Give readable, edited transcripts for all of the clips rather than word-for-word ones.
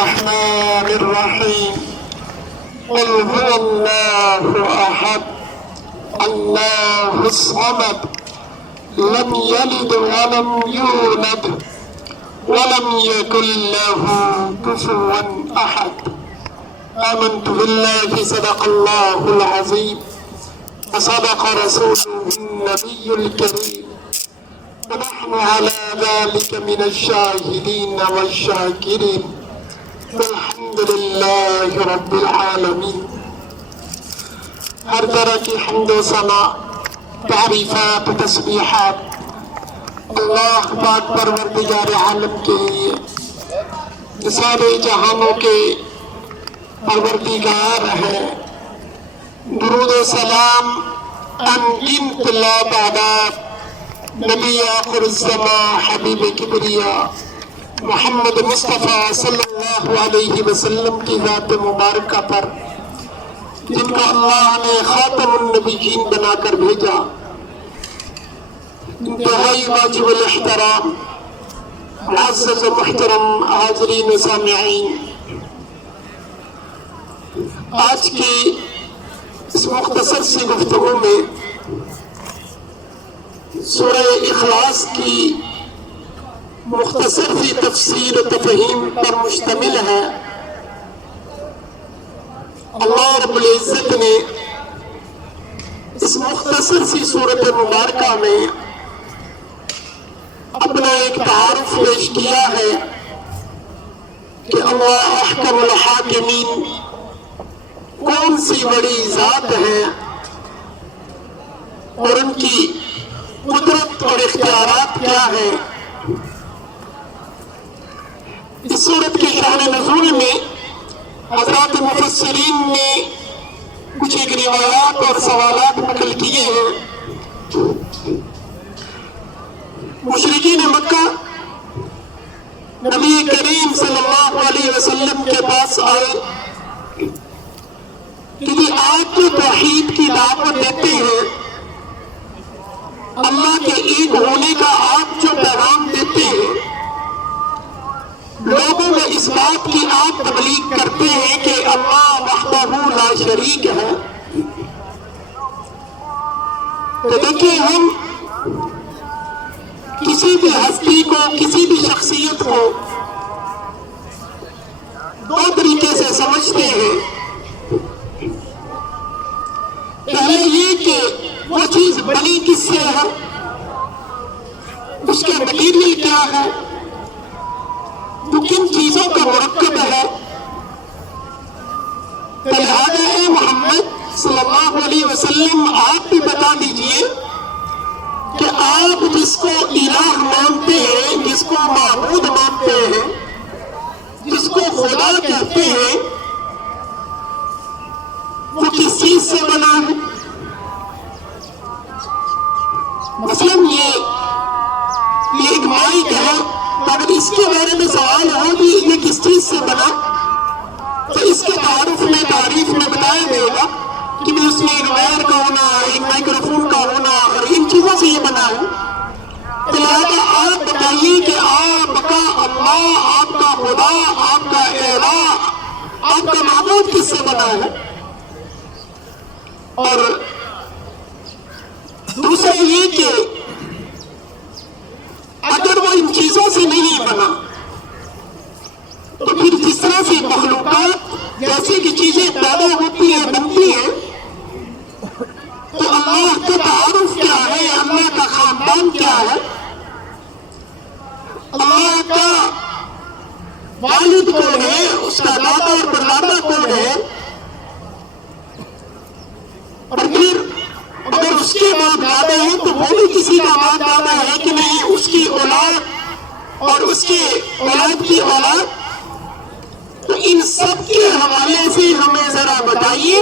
الرحمن الرحيم قل هو الله أحد الله الصمد لم يلد ولم يولد ولم يكن له كفوا أحد آمنت بالله صدق الله العظيم وصدق رسوله النبي الكريم ونحن على ذلك من الشاهدين والشاكرين والحمد لله رب العالمين. ہر طرح کی حمد و ثنا، تعریفات و تسبیحات اللہ پاک پروردگار عالم کے لیے، سارے جہانوں کے پروردگار ہے. درود و سلام ان گنت لا تعداد نبی آخر الزمان حبیب کبریا محمد مصطفیٰ صلی اللہ علیہ وسلم کی ذات مبارکہ پر، جن کو اللہ نے خاتم النبیین بنا کر بھیجا. انتہائی واجب الاحترام معزز و محترم حاضرین و سامعین، آج کی اس مختصر سی گفتگو میں سورہ اخلاص کی مختصر سی تفسیر و تفہیم پر مشتمل ہے. اللہ رب العزت نے اس مختصر سی صورت مبارکہ میں اپنا ایک تعارف پیش کیا ہے کہ اللہ احکم الحاکمین کون سی بڑی ذات ہے اور ان کی قدرت اور اختیارات کیا ہے. اس صورت کے شان نزول میں حضرات مفسرین نے کچھ ایک روایات اور سوالات نقل کیے ہیں. مشرکین مکہ نبی کریم صلی اللہ علیہ وسلم کے پاس آئے کہ آپ جو توحید کی دعوت دیتے ہیں، اللہ کے ایک ہونے کا آپ جو پیغام دیتے ہیں، لوگوں میں اس بات کی آپ تبلیغ کرتے ہیں کہ اللہ وحدہ لا شریک ہے. تو دیکھیں، ہم کسی بھی ہستی کو، کسی بھی شخصیت کو دو طریقے سے سمجھتے ہیں. پہلے یہ کہ وہ چیز بنی کس سے ہے، اس کے مٹیریل کیا ہے، وہ کن چیزوں کا مرکب ہے. لہذا اے محمد صلی اللہ علیہ وسلم، آپ بھی بتا دیجئے کہ آپ جس کو الہ مانتے ہیں، جس کو معبود مانتے ہیں، جس کو خدا کہتے ہیں، وہ کس چیز سے بنا ہے. مثلاً یہ ایک مائک ہے، تو اگر اس کے بارے میں سوال ہو کہ یہ کس چیز سے بنا، تو اس کے تعارف میں بتایا گئے گا کہ اس میں ایک وائر کا ہونا، ایک مائکروفون کا ہونا، اور ان چیزوں سے یہ بنا ہے. تو لہذا آپ بتائیے کہ آپ کا اللہ، آپ کا خدا، آپ کا الہ، آپ کا معبود کس سے بنا ہے. اور دوسرا یہ کہ اگر وہ ان چیزوں سے نہیں بنا، تو پھر جس طرح سے مخلوقات جیسے کہ چیزیں پیدا ہوتی ہیں، بنتی ہیں، تو اللہ کا تعارف کیا ہے، اللہ کا خاندان کیا ہے، اللہ کا والد کون ہے، اس کا دادا اور پردادا کون ہے، اور پھر اگر اس کے باپ دادا ہیں تو وہ بھی کسی کا باپ دادا ہے کہ نہیں، اس کی اولاد اور اس کے اولاد کی اولاد. تو ان سب کے حوالے سے ہمیں ذرا بتائیے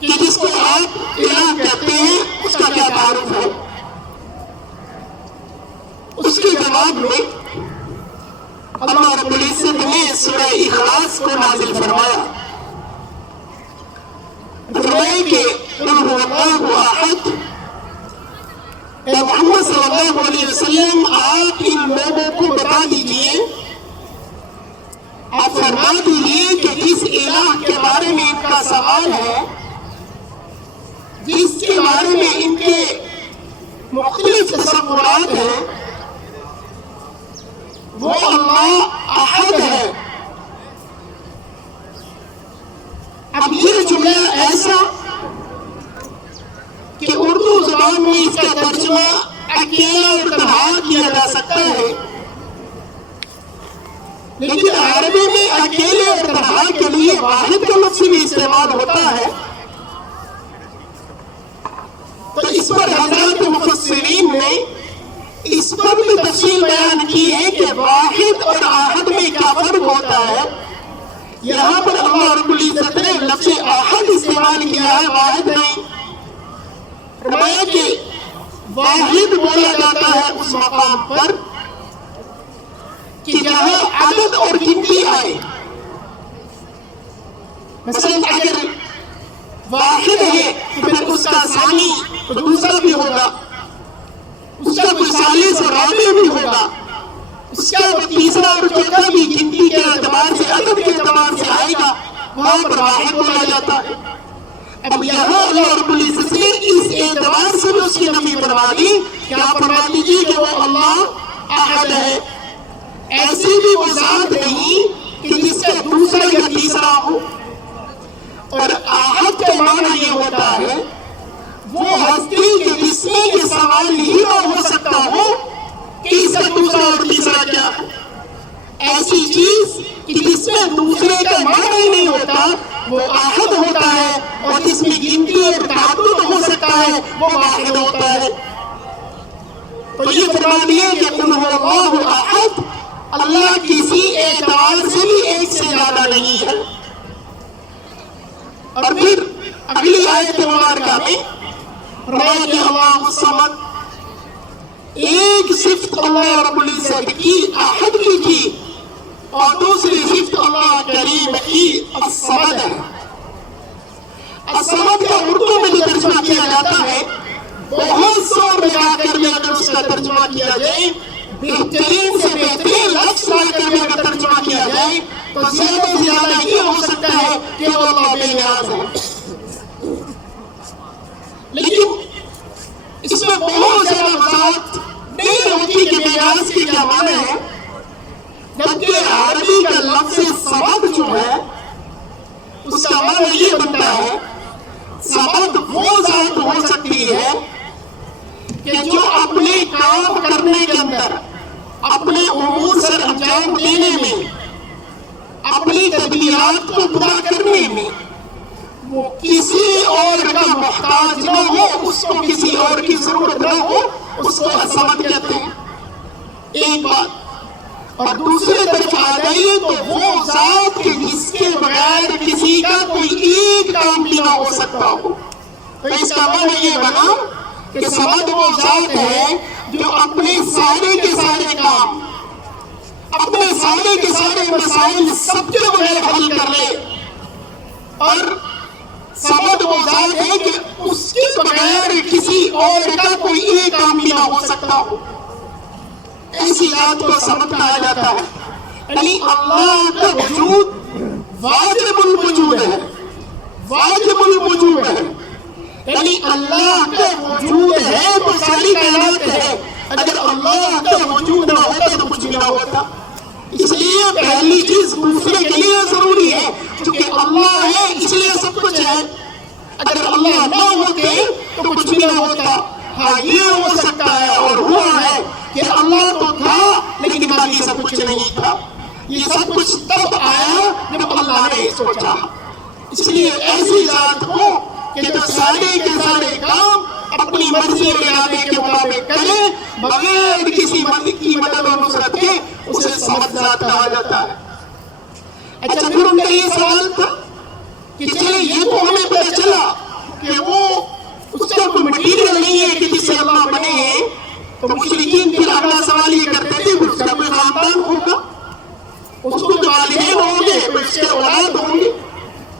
کہ جس کو آپ الہ کہتے ہیں اس کا کیا تعارف ہے. اس کے جواب میں اللہ رب العزت نے سورہ اخلاص کو نازل فرمایا. فرمایا کہ قل هو اللہ احد. اے محمد صلی اللہ علیہ وسلم، آپ ان لوگوں کو بتا دیجئے آپ فرما دیجیے کہ جس الہ کے بارے میں ان کا سوال ہے، جس کے بارے میں ان کے مختلف تصورات ہیں، وہ اللہ احد ہے۔ اب یہ جملہ ایسا کہ اردو زبان میں اس کا ترجمہ اکیلا اور تنہا کیا جا سکتا ہے، لیکن عربی میں اکیلے اور تنہا کے لیے واحد کا لفظ بھی استعمال ہوتا ہے۔ تو اس پر حضرات مفسرین نے اس پر بھی تفصیل بیان کی ہے کہ واحد اور احد میں کیا فرق ہوتا ہے۔ یہاں پر اللہ رب العزت نے لفظ احد استعمال کیا ہے، واحد نہیں۔ فرمایا کہ واحد بولا جاتا ہے اس مقام پر کہ جہاں عدد اور گنتی آئے۔ مثلا اگر واحد ہے تو پھر اس کا ثانی تو دوسرا بھی ہوگا، اس کا کوئی ثالث اور رابع بھی ہوگا، اس کا تیسرا اور چوتھا بھی گنتی کے اعتبار سے، عدد کے اعتبار سے آئے گا، وہاں پر واحد بولا جاتا ہے۔ اب یہاں اللہ رب العزت نے اس اعتبار سے بھی اس کی نفی فرما دی، کیا فرما دیجیے کہ وہ اللہ احد ہے۔ ایسی بھی وہ ذات نہیں کہ جس کا دوسرا یا تیسرا ہو، اور احد کا معنی یہ ہوتا ہے وہ ہستی کہ جس میں یہ سوال ہی نہ ہو سکتا ہو کہ اس کا دوسرا اور تیسرا کیا ہے۔ ایسی چیز کہ جس میں دوسرے کا معنی ہی نہیں ہوتا وہ احد ہوتا ہے، اور جس میں گنتی اور تعدد ہو سکتا ہے وہ واحد ہوتا ہے۔ تو یہ فرما دیا کہ قل هو اللہ احد، اللہ کسی اعتبار سے بھی ایک سے زیادہ نہیں ہے۔ اور پھر اگلی آیت مبارکہ میں فرمایا کہ اللہ الصمد، ایک صفت اللہ رب العزت کی احد کی تھی، اور دوسری صفت اللہ کریم کی الصمد ہے۔ الصمد کا اردو میں جو ترجمہ کیا جاتا ہے، بہت زور لگا کر بھی اگر اس کا ترجمہ کیا جائے، بہترین سے بہترین لفظ لا کر بھی اگر ترجمہ کیا جائے تو زیادہ سے زیادہ یہ ہو سکتا ہے کہ وہ اللہ بے نیاز ہے۔ لیکن اس میں بہت زیادہ وضاحت نہیں ہوتی کہ بے نیاز کی کیا معنی ہے، جبکہ عربی کا لفظ صمد جو ہے اس کا معنی یہ بنتا ہے، صمد وہ ذات ہو سکتی ہے کہ جو اپنے کام کرنے کے اندر، اپنے امور سر انجام دینے میں، اپنی تدبیرات کو پورا کرنے میں وہ کسی اور کا محتاج نہ ہو، اس کو کسی اور کی ضرورت نہ ہو، اس کو الصمد کہتے ہیں۔ ایک بات، اور دوسرے طرف آ جائیے تو وہ ذات کہ جس کے بغیر کسی کا کوئی ایک کام بھی نہ ہو سکتا ہو۔ تو اس کا معنی یہ بنا کہ صمد وہ ذات ہے جو اپنے سارے کے سارے کام، اپنے سارے کے سارے مسائل سب کے بغیر حل کر لے، اور صمد وہ ذات ہے کہ اس کے بغیر کسی اور کا کوئی ایک کام بھی نہ ہو سکتا ہو۔ ایسی ذات کو صمد کہا جاتا ہے۔ یعنی اللہ کا وجود واجب الوجود ہے، واجب الوجود ہے، یعنی اللہ کا وجود ہے تو ساری کائنات ہے۔ اگر اللہ کا وجود نہ ہوتا تو کچھ بھی نہ ہوتا۔ اس لیے پہلی چیز دوسرے کے لیے ضروری ہے، چونکہ اللہ ہے اس لیے سب کچھ ہے۔ اگر اللہ نہ ہوتے تو کچھ بھی نہ ہوتا۔ ہاں یہ ہو سکتا ہے اور ہوا ہے کہ اللہ تو تھا لیکن باقی سب کچھ نہیں تھا۔ یہ سب کچھ تب آیا جب اللہ نے سوچا۔ اس لیے ایسی ذات کو کہ جو سارے کے سارے کام اپنی مرضی اور ارادے کے مطابق کرے بغیر کسی کی مدد اور نصرت کے، اسے صمد ذات کہا جاتا ہے۔ اچھا، پھر ان کا یہ سوال تھا کہ چلے یہ تو ہمیں پتہ چلا کہ وہ اس کا کوئی مٹیریل نہیں ہے کہ جس سے اللہ بنے ہیں، تو مشرکین پھر اگلا سوال یہ کرتے تھے اس کا کوئی خاندان ہوگا، اس کو والدین ہوں گے، اس کے اولاد ہوں گے،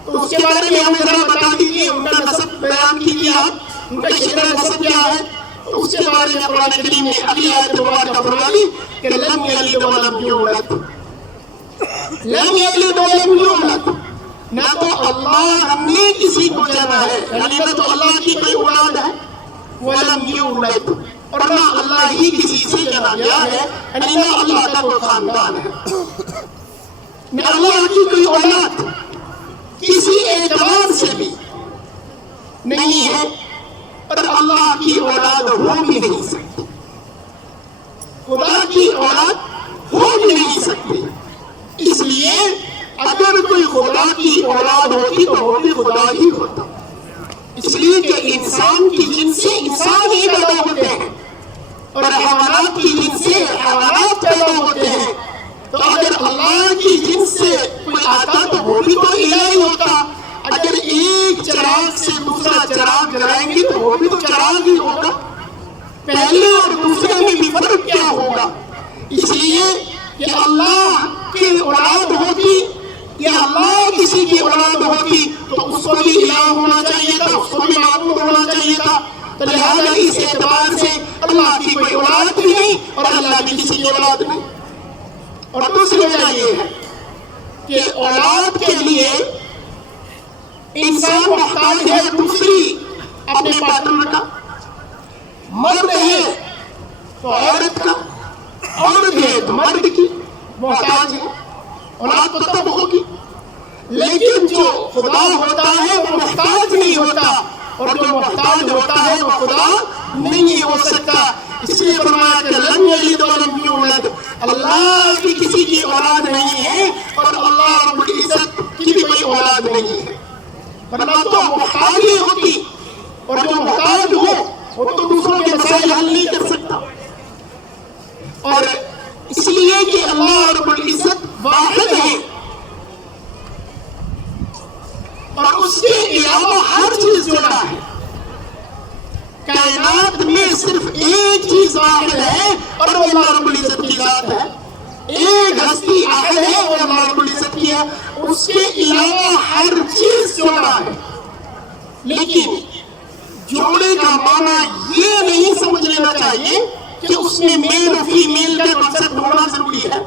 تو اس کے بارے میں ہمیں ذرا بتا دیجیے، ان کا نسب بیان کیجیے آپ، ان کا شجرہ نسب کیا ہے۔ تو اس کے بارے میں قرآن کریم نے اگلی آیت مبارکہ فرما دی کہ لم یلد ولم یولد، لم یلد ولم یولد، نہ تو اللہ نے کسی کو جنا ہے، یعنی نہ تو اللہ کی کوئی اولاد ہے، ولم یولد، اور نہ اللہ ہی کسی سے جنا گیا ہے، یعنی نہ اللہ کا کوئی خاندان ہے، نہ اللہ کی کوئی اولاد کسی اعتبار سے بھی نہیں ہے، اور اللہ کی اولاد ہو بھی نہیں سکتی، خدا کی اولاد ہو بھی نہیں سکتی۔ اس لیے اگر کوئی خدا کی اولاد ہوتی تو وہ بھی خدا ہی ہوتا، اس لیے کہ انسان کی جن سے انسان ہی پیدا ہوتے ہیں اور حیوانات کی جن سے حیوانات پیدا ہوتے ہیں، تو اگر اللہ کی جن سے کوئی آتا تو وہ بھی تو الہ ہی ہوتا۔ اگر ایک چراغ سے دوسرا چراغ جلائیں گے تو وہ بھی تو چراغ ہی ہوگا، پہلے اور دوسرے میں بھی فرق کیا ہوگا؟ اس لیے کہ اللہ کی اولاد ہوتی یا اللہ کسی کی اولاد ہوتی تو اس کو بھی الہ ہونا چاہیے تھا، اس کو بھی معبود ہونا چاہیے تھا، تو لہذا اس اعتبار سے اللہ کی کوئی اولاد بھی نہیں اور اللہ بھی کسی کی اولاد نہیں۔ اور دوسری وجہ یہ ہے کہ اولاد کے لیے انسان محتاج ہے دوسری اپنے پارٹنر کا، مرد ہے تو عورت کا، عورت ہے تو مرد کی محتاج ہے، اولاد تو تب ہوگی، لیکن جو خدا ہوتا ہے وہ محتاج نہیں ہوتا، اور جو محتاج ہوتا ہے وہ خدا نہیں ہو سکتا۔ اس لیے فرمایا کہ لم یلد ولم یولد، اللہ کی کسی کی اولاد نہیں ہے اور اللہ رب العزت کی بھی کوئی اولاد نہیں ہے، ورنہ تو محتاج ہی ہوتی، اور جو محتاج ہو وہ تو دوسروں کے مسائل حل نہیں کر سکتا۔ اور اس لیے کہ اللہ رب العزت واحد ہے اور اس کے علاوہ ہر چیز جڑا ہے، کائنات میں صرف ایک چیز واحد ہے اور وہ اللہ رب العزت کی ذات ہے، ایک ہستی احد ہے اور اللہ رب العزت کی ہے، اس کے علاوہ ہر چیز جوڑا ہے۔ لیکن جوڑے کا معنی یہ نہیں سمجھ لینا چاہیے کہ اس میں میل و فیمیل کا کنسپٹ ہونا ضروری ہے،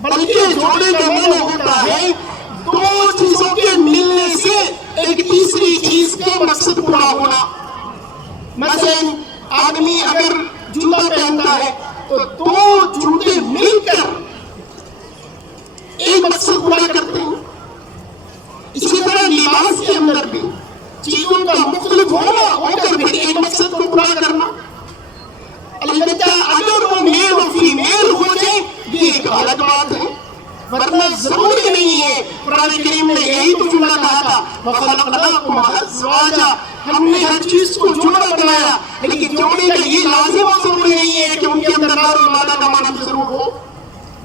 بلکہ جوڑے کا معنی ہوتا ہے دو چیزوں کے ملنے سے ایک تیسری چیز کا مقصد پورا ہونا۔ مثلا آدمی اگر جوتا پہنتا ہے تو دو جوتے مل کر ایک مقصد پورا کرتے ہیں، اسی طرح لباس کے اندر بھی چیزوں کا مختلف ہونا ہو کر بھی ایک مقصد کو پورا کرنا۔ البتہ اگر وہ میل و فیمیل ہو جائے یہ ایک الگ بات ہے، ورنہ ضروری نہیں ہے۔ قرآن کریم نے یہی تو جملہ کہا تھا وَخَلَقْنَاكُمْ أَزْوَاجًا، ہم نے ہر چیز کو جوڑا بنایا، لیکن جوڑے کا یہ لازم و ضروری نہیں ہے کہ ان کے اندر نر و مادہ کا معنی بھی ضرور ہو۔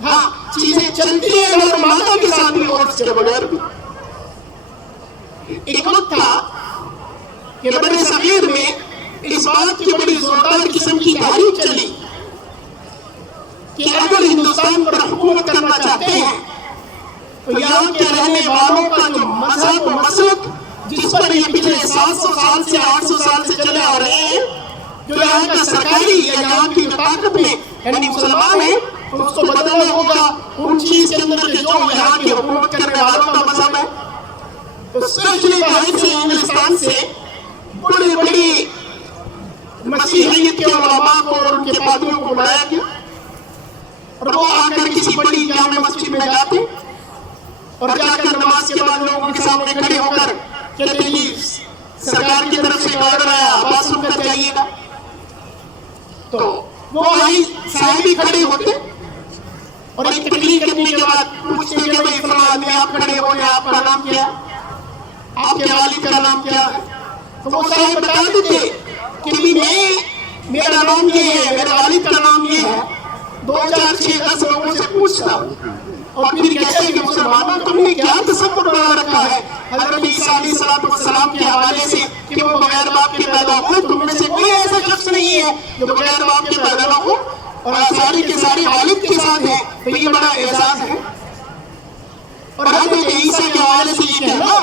ہاں چیزیں چلتی ہیں نر و مادہ کے ساتھ بھی اور اس کے بغیر بھی۔ ایک وقت تھا کہ بر صغیر میں اس بات کی بڑی زوردار قسم کی تحریک چلی کہ اگر ہندوستان پر حکومت کرنا چاہتے ہیں تو یہاں کے رہنے والوں کا جو مذہب و مسلک جس پر یہ پچھلے 700 سال سے 800 سال سے چلے آ رہے ہیں، جو یہاں کا سرکاری یا یہاں کی طاقت میں یعنی مسلمان ہیں، تو اس کو بدلنا ہوگا ان چیز کے اندر جو یہاں کی حکومت کرنے والوں کا مذہب ہے۔ تو اسپیشلی باہر سے انگلستان سے بڑی بڑی مسیحیت کے علماء کو اور ان کے پادریوں کو بلایا گیا، اور وہ آ کر کسی بڑی جامع مسجد میں جاتے اور جا کر نماز کے بعد لوگوں کے سامنے کھڑے ہو کر کہتے ہیں جی سرکار کی طرف سے آرڈر آیا، بات سن کر جائیے گا۔ تو وہ آئی صاحب کھڑے ہوتے اور ایک تقریر کرنے کے بعد پوچھتے کہ بھائی فلاں آدمی آپ کھڑے ہو یا آپ کا نام کیا ہے، آپ کے والد کا نام کیا ہے؟ تو وہ صاحب بتا دیتے کہ میرا نام یہ ہے، میرے والد کا نام یہ ہے، 2 4 6 10 لوگوں سے پوچھتا اور پھر کہتے ہیں کہ مسلمانوں تم نے کیا تصور بنا رکھا ہے حضرت عیسیٰ علیہ السلام کے حوالے سے کہ وہ بغیر باپ کے پیدا ہوئے، تم میں سے کوئی ایسا شخص نہیں ہے جو بغیر باپ کے پیدا نہ ہو اور سارے کے سارے والد کے ساتھ ہیں، تو یہ بڑا اعزاز ہے۔ اور حضرت عیسیٰ کے حوالے سے یہ کہنا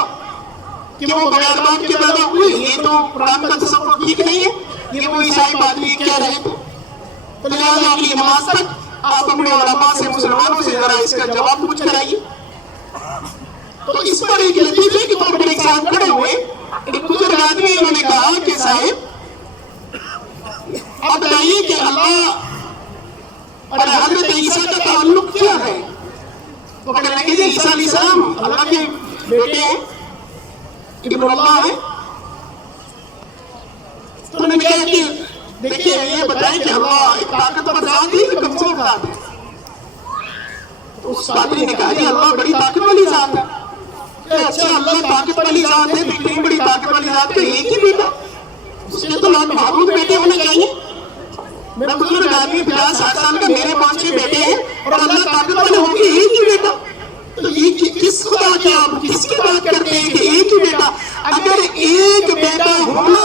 کہ وہ بغیر باپ کے پیدا ہوئے، یہ تو قرآن کا تصور ٹھیک نہیں ہے، یہ وہ عیسائی پادری کہہ رہے تھے۔ تو لہٰذا اپنی نماز تک آپ اپنے علماء سے مسلمانوں سے ذرا اس کا جواب پوچھ کر آئیے. تو اس پر ایک لطیفے کے طور پر ایک صاحب کھڑے ہوئے, ایک بزرگ آدمی, انہوں نے کہا کہ صاحب آپ بتائیے کہ اللہ اور حضرت عیسیٰ کا تعلق کیا ہے؟ تو کہنے لگے عیسیٰ علیہ السلام اللہ کے بیٹے ہیں, ابن اللہ ہے. تو انہوں نے کہا کہ دیکھیے یہ بتائیں کہ اللہ ایک طاقتور ذات ہے کہ کمزور ذات ہے؟ تو اس پادری نے کہا کہ اللہ بڑی طاقت والی ذات ہے. اچھا اللہ طاقت والی ذات ہے تو اتنی بڑی طاقت والی ذات کا ایک ہی بیٹا, اس کے تو لاکھ محبوب بیٹے ہونے چاہیے. میرا بزرگ آدمی 50-60 سال کا, میرے 5-6 بیٹے ہیں اور اللہ طاقت والے ہوں گے ایک ہی بیٹا. تو یہ کس خدا کی آپ کس کی بات کرتے ہیں کہ ایک ہی بیٹا؟ اگر ایک بیٹا ہونا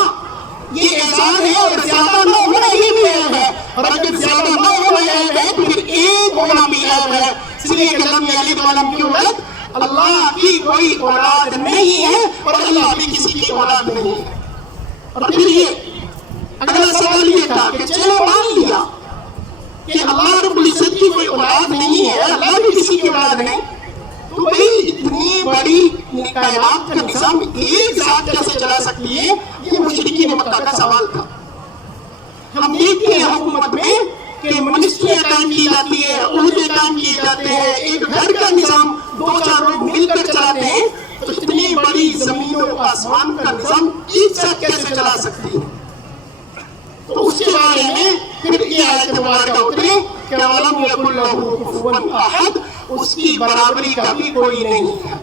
یہ اعزاز ہے اور زیادہ نہ ہونا یہ بھی عیب ہے, اور اگر زیادہ نہ ہونا عیب ہے تو پھر ایک ہونا بھی عیب ہے. اس لیے کہ لم یلد ولم یولد, اللہ کی کوئی اولاد نہیں ہے اور اللہ بھی کسی کی اولاد نہیں ہے. اور پھر یہ اگلا سوال یہ تھا کہ چلو مان لیا کہ اللہ رب العزت کی کوئی اولاد نہیں ہے, اللہ بھی کسی کی اولاد نہیں, تو بھئی اتنی بڑی کائنات کا نظام ایک ذات کیسے چلا سکتی ہے؟ یہ مشرکین مکہ کا سوال تھا. ہم دیکھتے ہیں حکومت میں کہ منسٹریاں قائم کی جاتی ہے, عہدے قائم کیے جاتے ہیں, ایک گھر کا نظام 2-4 لوگ مل کر چلاتے ہیں. تو اتنی بڑی زمین و آسمان کا نظام ایک ساتھ کیسے چلا سکتی ہے؟ تو اس کے بارے میں پھر یہ آیت مبارکہ اتری کہ وَلَمْ يَكُنْ لَهُ كُفُوًا أَحَدٌ, اس کی برابری کا بھی کوئی نہیں ہے.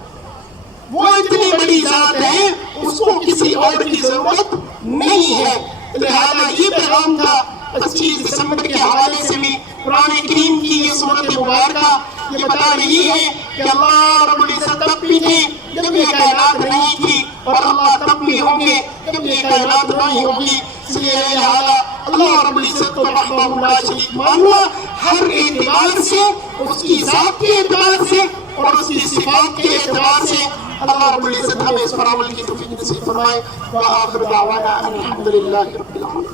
وہ اتنی بڑی ذات ہے, اس کو کسی اور کی ضرورت نہیں ہے. لہذا یہ پیغام تھا 25 دسمبر کے حوالے سے بھی قرآن کریم کی یہ سورت مبارکہ یہ بتا رہی ہے کہ اللہ رب العزت تب بھی تھے جب یہ کائنات نہیں تھی, اور اللہ تب بھی ہوں گے جب یہ کائنات نہیں ہوگی. اس لیے لہذا اللہ رب العزت کو وحدہ لا شریک ماننا ہر اعتبار سے, اس کی ذات کے اعتبار سے اور اس کی صفات کے اعتبار سے. اللہ رب العزت ہمیں اس پر عمل کی توفیق نصیب فرمائے. وآخر دعوانا الحمدللہ رب العالمین.